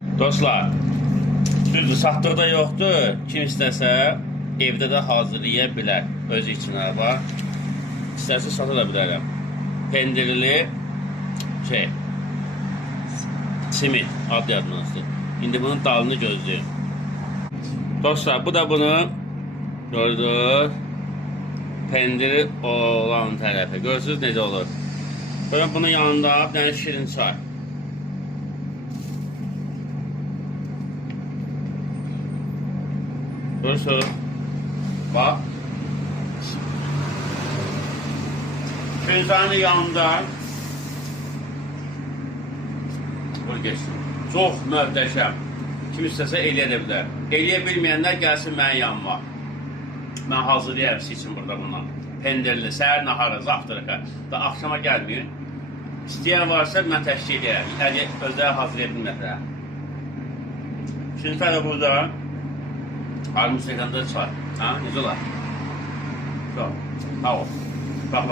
Dostlar, düzdür, satdıqda yoxdur. Kim istəsə evdə də hazırlaya bilər. Özü üçün bax. İstərsə sata da bilərəm. Pendirli simit ad yadınızdır. İndi bunun dalını gözləyim. Dostlar, bu da bunun gördünüz pendiri olan tərəfi. Görürsünüz necə olur. Böyle bunun yanında bir dənə şirin çay. Görürsünüz. Bak. Şirin çayın yanında buyur geçsin. Çox möhtəşəm. Kim istəsə eləyə də bilər. Eləyə bilməyənlər gəlsin mənim yanıma. Mən hazırlayarım sizin için burada bundan. Pendirli, səhər naharı, zavtırıqı. Da axşama gəlməyin. İstəyən varsa mən təşkil edərəm. Yəni özləri hazırlaya bilməklə. Şimdi də burada armut stəkanda çay. Ha, necə olar? Sağ ol. Bax, bax.